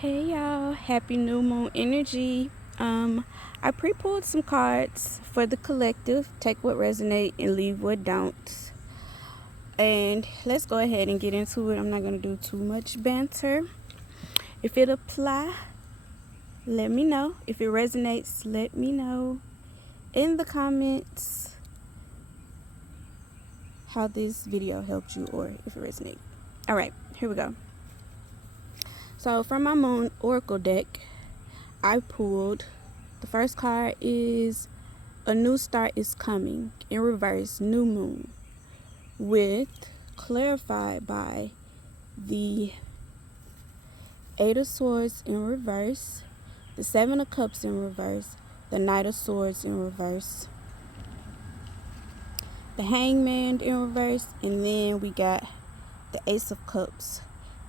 Hey y'all, happy new moon energy. I pre-pulled some cards for the collective. Take what resonate and leave what don't. And let's go ahead and get into it. I'm not gonna do too much banter. If it apply, let me know. If it resonates, let me know in the comments how this video helped you or if it resonates. Alright, here we go. So from my moon oracle deck, I pulled the first card is a new start is coming in reverse, new moon, with clarified by the Eight of Swords in reverse, the Seven of Cups in reverse, the Knight of Swords in reverse, the Hangman in reverse, and then we got the Ace of Cups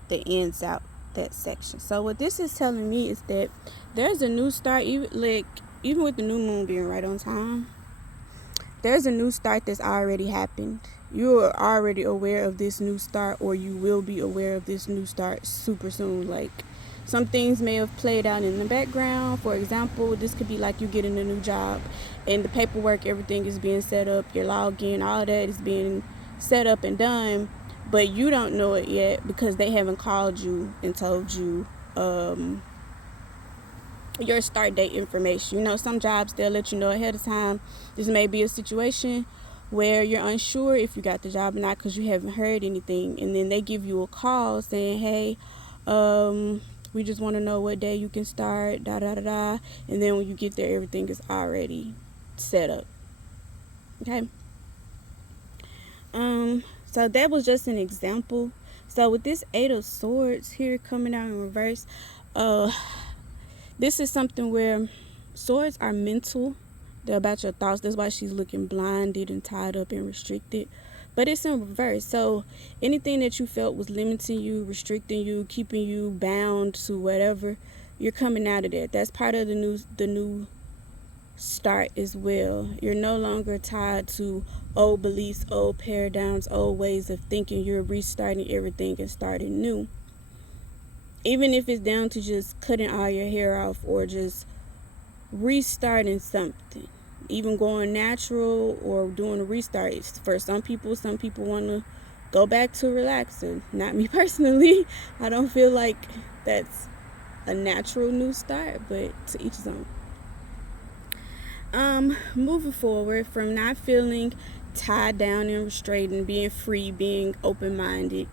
that ends out that section. So what this is telling me is that there's a new start, even with the new moon being right on time, there's a new start that's already happened. You are already aware of this new start, or you will be aware of this new start super soon. Like, some things may have played out in the background. For example, this could be like you getting a new job and the paperwork, everything is being set up, your login, all that is being set up and done, but you don't know it yet because they haven't called you and told you your start date information. You know, some jobs, they'll let you know ahead of time. This may be a situation where you're unsure if you got the job or not because you haven't heard anything, and then they give you a call saying, hey, we just want to know what day you can start, da da da da. And then when you get there, everything is already set up. Okay. So that was just an example. So with this Eight of Swords here coming out in reverse, this is something where swords are mental. They're about your thoughts. That's why she's looking blinded and tied up and restricted. But it's in reverse. So anything that you felt was limiting you, restricting you, keeping you bound to whatever, you're coming out of that. That's part of the new start as well. You're no longer tied to old beliefs, old paradigms, old ways of thinking. You're restarting everything and starting new. Even if it's down to just cutting all your hair off or just restarting something, even going natural or doing a restart. For some people want to go back to relaxing. Not me personally. I don't feel like that's a natural new start, but to each his own. Moving forward from not feeling tied down and restrained, being free, being open-minded,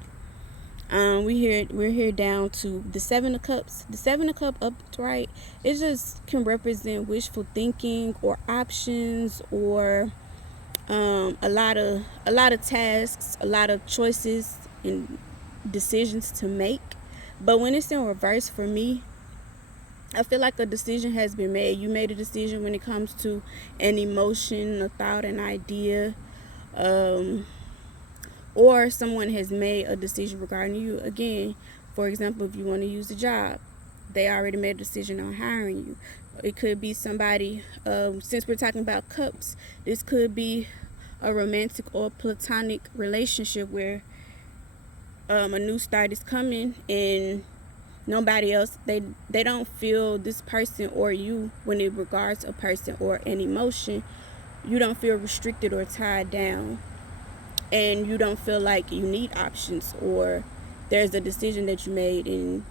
we're here down to the Seven of Cups. The Seven of Cups upright, it just can represent wishful thinking or options, or a lot of tasks, a lot of choices and decisions to make. But when it's in reverse, for me, I feel like a decision has been made. You made a decision when it comes to an emotion, a thought, an idea, or someone has made a decision regarding you. Again, for example, if you want to use a job, they already made a decision on hiring you. It could be somebody, since we're talking about cups, this could be a romantic or platonic relationship where a new start is coming and nobody else, they don't feel this person or you, when it regards a person or an emotion, you don't feel restricted or tied down, and you don't feel like you need options, or there's a decision that you made and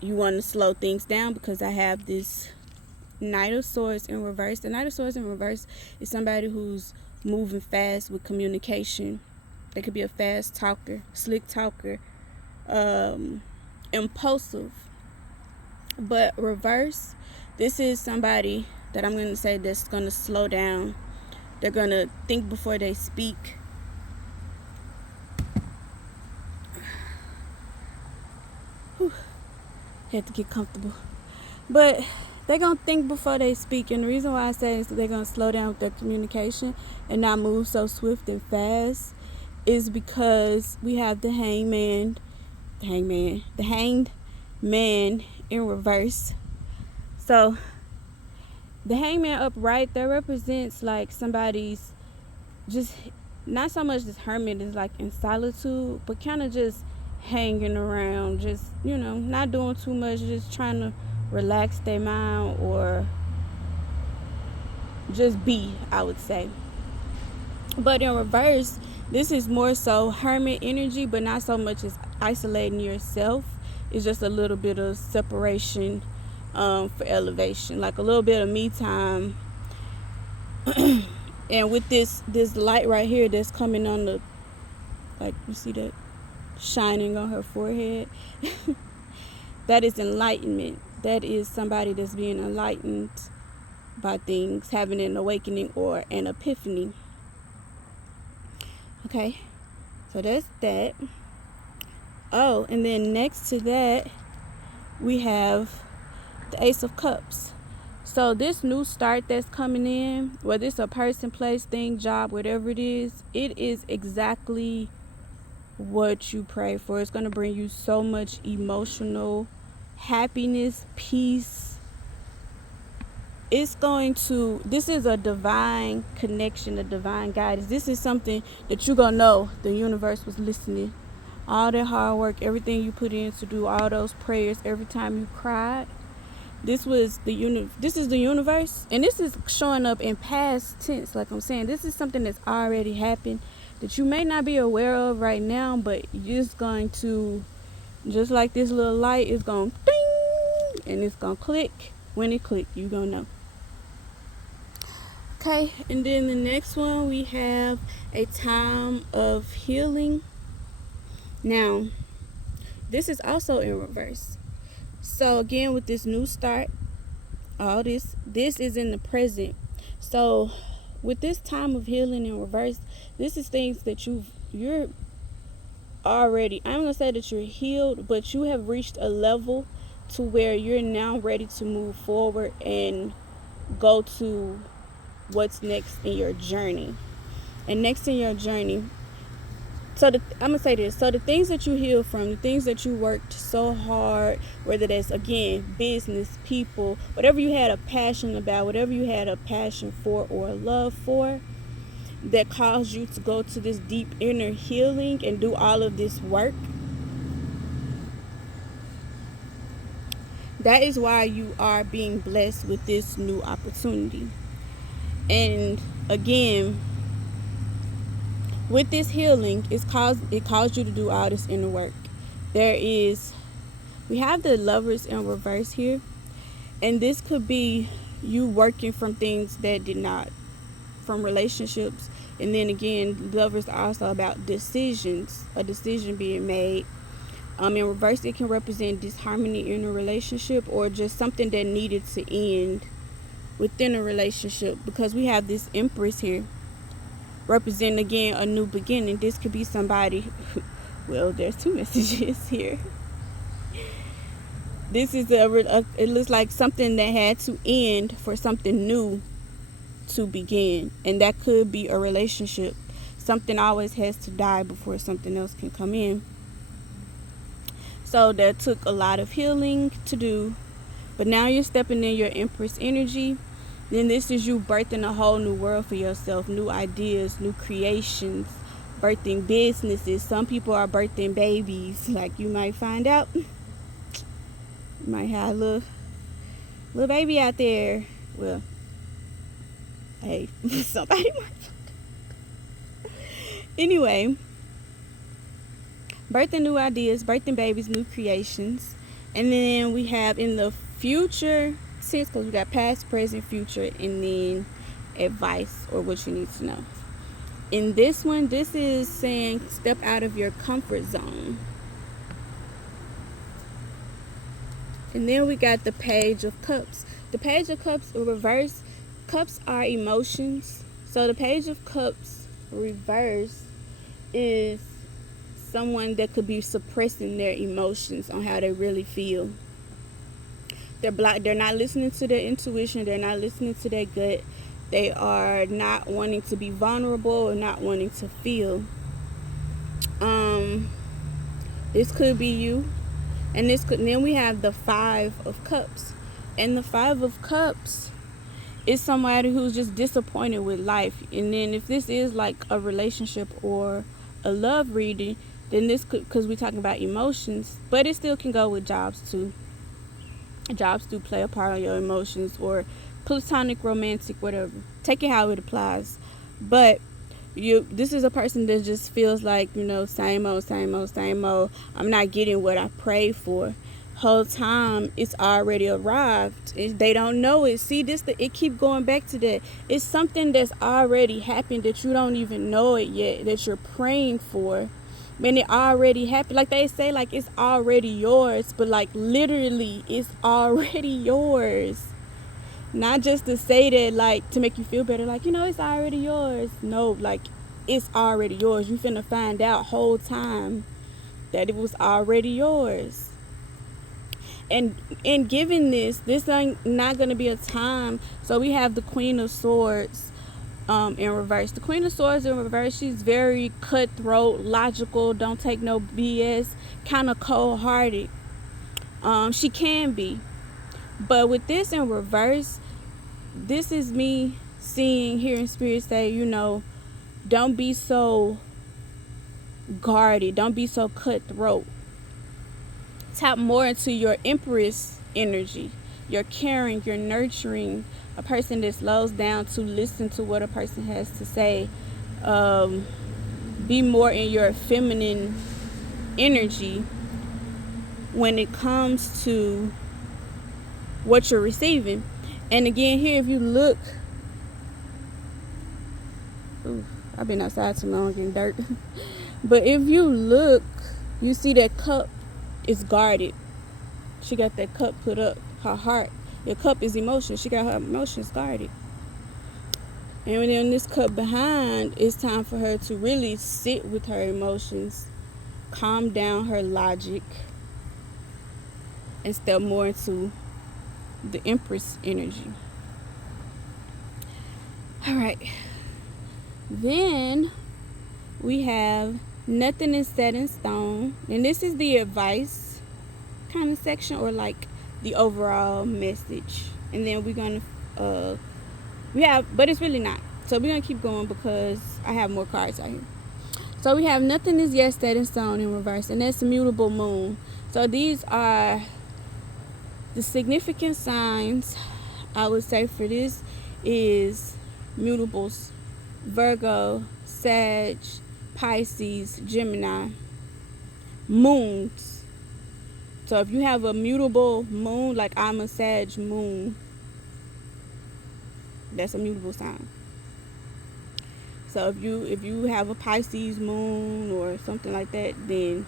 you want to slow things down. Because I have this Knight of Swords in reverse. The Knight of Swords in reverse is somebody who's moving fast with communication. They could be a fast talker, slick talker, impulsive. But reverse, this is somebody that I'm going to say that's going to slow down. They're going to think before they speak. Whew. Had to get comfortable. But they're going to think before they speak. And the reason why I say is that they're going to slow down with their communication and not move so swift and fast is because we have the hanged man in reverse. So the hangman upright, that represents like somebody's just not so much this hermit is like in solitude, but kind of just hanging around, just, not doing too much, just trying to relax their mind or just be, I would say. But in reverse, this is more so hermit energy, but not so much as isolating yourself. It's just a little bit of separation for elevation, like a little bit of me time. And with this light right here that's coming on the, like, you see that shining on her forehead, that is enlightenment. That is somebody that's being enlightened by things, having an awakening or an epiphany. Okay, so that's that. Oh, and then next to that, we have the Ace of Cups. So this new start that's coming in, whether it's a person, place, thing, job, whatever it is exactly what you pray for. It's going to bring you so much emotional happiness, peace. This is a divine connection, a divine guidance. This is something that you're going to know the universe was listening. All that hard work, everything you put in to do all those prayers, every time you cried, this is the universe, and this is showing up in past tense. Like I'm saying, this is something that's already happened that you may not be aware of right now, but you're just going to, just like this little light is going ding, and it's going to click. When it click, you're going to know. Okay, and then the next one, we have a time of healing. Now, this is also in reverse. So again, with this new start, all this is in the present. So with this time of healing in reverse, this is things that you're already, I'm going to say that you're healed, but you have reached a level to where you're now ready to move forward and go to what's next in your journey. And next in your journey, I'm going to say this. So the things that you heal from, the things that you worked so hard, whether that's, again, business, people, whatever you had a passion about, whatever you had a passion for or a love for, that caused you to go to this deep inner healing and do all of this work, that is why you are being blessed with this new opportunity. And again, with this healing, it caused you to do all this inner work. We have the Lovers in reverse here, and this could be you working from things that did not, from relationships. And then again, Lovers are also about decisions, a decision being made. In reverse, it can represent disharmony in a relationship or just something that needed to end within a relationship, because we have this Empress here representing, again, a new beginning. This could be somebody, well, there's two messages here. This is it looks like something that had to end for something new to begin, and that could be a relationship. Something always has to die before something else can come in. So that took a lot of healing to do, but now you're stepping in your Empress energy. Then this is you birthing a whole new world for yourself, new ideas, new creations, birthing businesses. Some people are birthing babies, like you might find out. You might have a little baby out there. Well, hey, somebody might. Anyway, birthing new ideas, birthing babies, new creations. And then we have in the future sense, because we got past, present, future, and then advice or what you need to know. In this one, this is saying step out of your comfort zone. And then we got the Page of Cups. The Page of Cups reverse. Cups are emotions. So the Page of Cups reverse is someone that could be suppressing their emotions on how they really feel. They're not listening to their intuition. They're not listening to their gut. They are not wanting to be vulnerable or not wanting to feel. This could be you. And then we have the Five of Cups. And the Five of Cups is somebody who's just disappointed with life. And then if this is like a relationship or a love reading, then this could, because we're talking about emotions, but it still can go with jobs too. Jobs do play a part on your emotions, or platonic, romantic, whatever. Take it how it applies. But this is a person that just feels like, same old, same old, same old. I'm not getting what I prayed for. Whole time it's already arrived. They don't know it. See, it keep going back to that. It's something that's already happened that you don't even know it yet, that you're praying for. Man, it already happened. Like they say, like, it's already yours, but like literally it's already yours. Not just to say that, like, to make you feel better, like, it's already yours. No, like, it's already yours. You finna find out whole time that it was already yours. And in giving this ain't not gonna be a time. So we have the Queen of Swords in reverse. The Queen of Swords in reverse, she's very cutthroat, logical, don't take no BS, kind of cold-hearted. She can be. But with this in reverse, this is me hearing Spirit say, don't be so guarded. Don't be so cutthroat. Tap more into your Empress energy. You're caring, you're nurturing, a person that slows down to listen to what a person has to say. Be more in your feminine energy when it comes to what you're receiving. And again, here, if you look, I've been outside too long getting dirt. But if you look, you see that cup is guarded. She got that cup put up. Her heart. Your cup is emotion. She got her emotions guarded. And then this cup behind, it's time for her to really sit with her emotions, calm down her logic, and step more into the Empress energy. All right. Then we have nothing is set in stone. And this is the advice kind of section, or like the overall message. And then we're going to, but it's really not. So we're going to keep going because I have more cards out here. So we have nothing is yet set in stone in reverse. And that's mutable moon. So these are the significant signs, I would say, for this is mutables: Virgo, Sag, Pisces, Gemini, moons. So if you have a mutable moon, like I'm a Sag moon, that's a mutable sign. So if you have a Pisces moon or something like that, then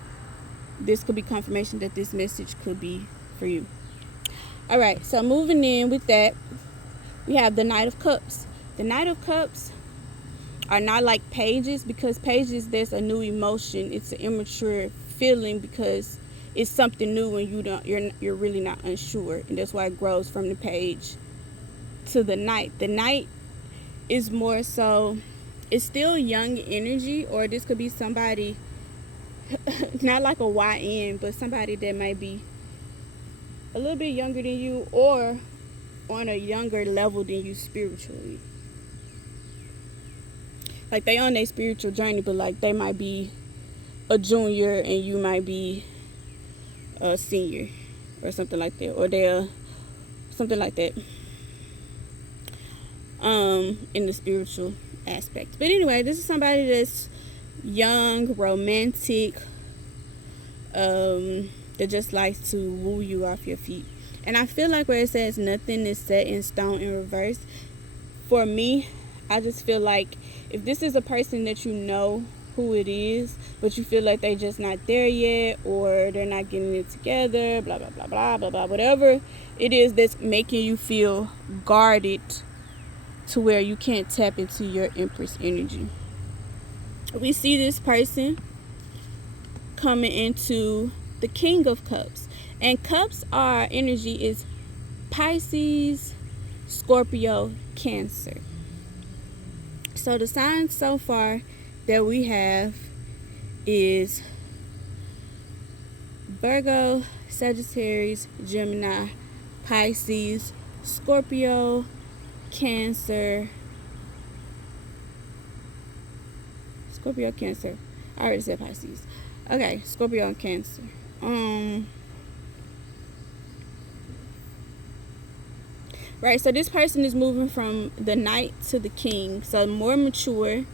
this could be confirmation that this message could be for you. All right, so moving in with that, we have the Knight of Cups. The Knight of Cups are not like pages, because pages, there's a new emotion. It's an immature feeling because it's something new and you're really not unsure, and that's why it grows from the page to the Knight. The Knight is more so, it's still young energy, or this could be somebody not like a YN, but somebody that might be a little bit younger than you, or on a younger level than you spiritually. Like they on their spiritual journey, but like they might be a junior and you might be a senior or something like that, or they're something like that in the spiritual aspect. But anyway, this is somebody that's young, romantic, that just likes to woo you off your feet. And I feel like where it says nothing is set in stone in reverse, for me, I just feel like if this is a person that you know who it is, but you feel like they just not there yet, or they're not getting it together, blah blah blah blah blah blah, whatever it is that's making you feel guarded to where you can't tap into your Empress energy. We see this person coming into the King of Cups, and cups are energy is Pisces, Scorpio, Cancer. So the signs so far that we have is Virgo, Sagittarius, Gemini, Pisces, Scorpio, Cancer. I already said Pisces. Okay, Scorpio and Cancer. Right, so this person is moving from the Knight to the King. So more mature,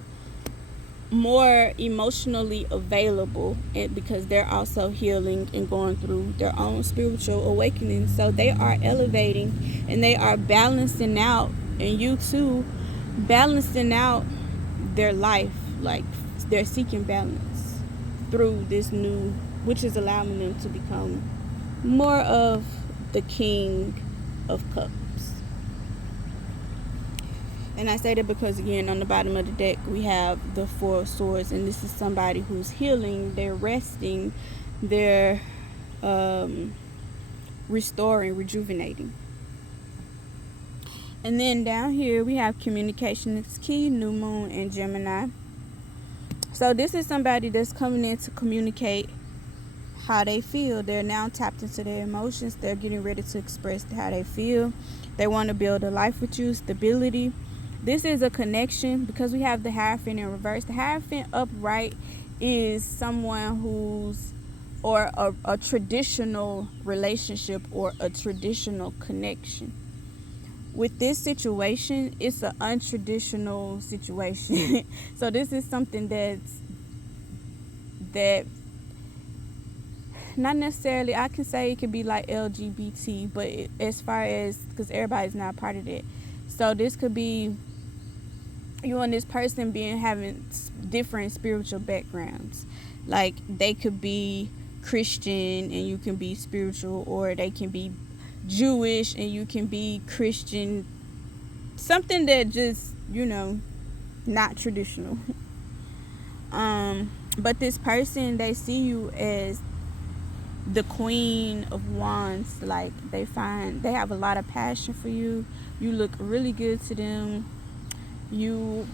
more emotionally available, and because they're also healing and going through their own spiritual awakening. So they are elevating and they are balancing out, and you too, balancing out their life. Like they're seeking balance through this new, which is allowing them to become more of the King of Cups. And I say that because, again, on the bottom of the deck, we have the Four of Swords. And this is somebody who's healing, they're resting, they're restoring, rejuvenating. And then down here, we have communication is key, New Moon, and Gemini. So this is somebody that's coming in to communicate how they feel. They're now tapped into their emotions. They're getting ready to express how they feel. They want to build a life with you, stability. This is a connection because we have the Hierophant in reverse. The Hierophant upright is someone who's, or a traditional relationship or a traditional connection. With this situation, it's an untraditional situation. So this is something that not necessarily, I can say it could be like LGBT, but as far as, because everybody's not part of that. So this could be you and this person having different spiritual backgrounds. Like they could be Christian and you can be spiritual, or they can be Jewish and you can be Christian. Something that just, not traditional. But this person, they see you as the Queen of Wands. Like they have a lot of passion for you. You look really good to them. You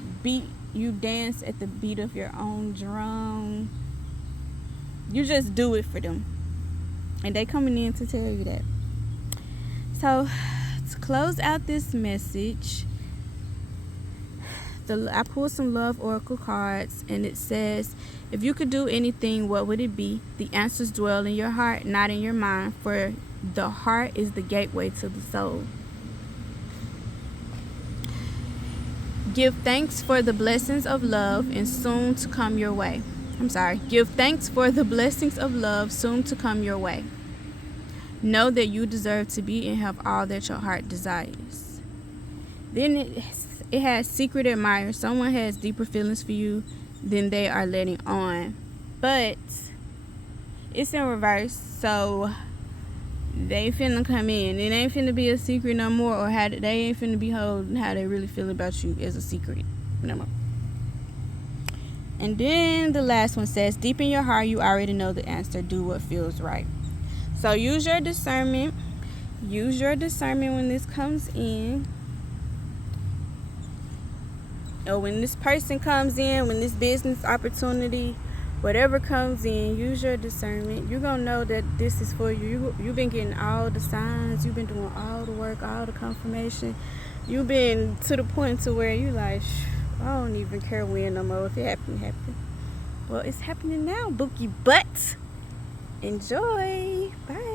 dance at the beat of your own drum. You just do it for them. And they coming in to tell you that. So to close out this message, I pulled some love oracle cards, and it says, if you could do anything, what would it be? The answers dwell in your heart, not in your mind, for the heart is the gateway to the soul. Give thanks for the blessings of love and soon to come your way. Give thanks for the blessings of love soon to come your way. Know that you deserve to be and have all that your heart desires. Then it has secret admirer. Someone has deeper feelings for you than they are letting on. But it's in reverse, so they finna come in. It ain't finna be a secret no more, or they ain't finna be holding how they really feel about you as a secret no more. And then the last one says, deep in your heart, you already know the answer. Do what feels right. So use your discernment. Use your discernment when this comes in. Or when this person comes in, when this business opportunity, whatever comes in, use your discernment. You're going to know that this is for you. You've been getting all the signs. You've been doing all the work, all the confirmation. You've been to the point to where you're like, I don't even care when no more. If it happen. Well, it's happening now, Bookie Butt. Enjoy. Bye.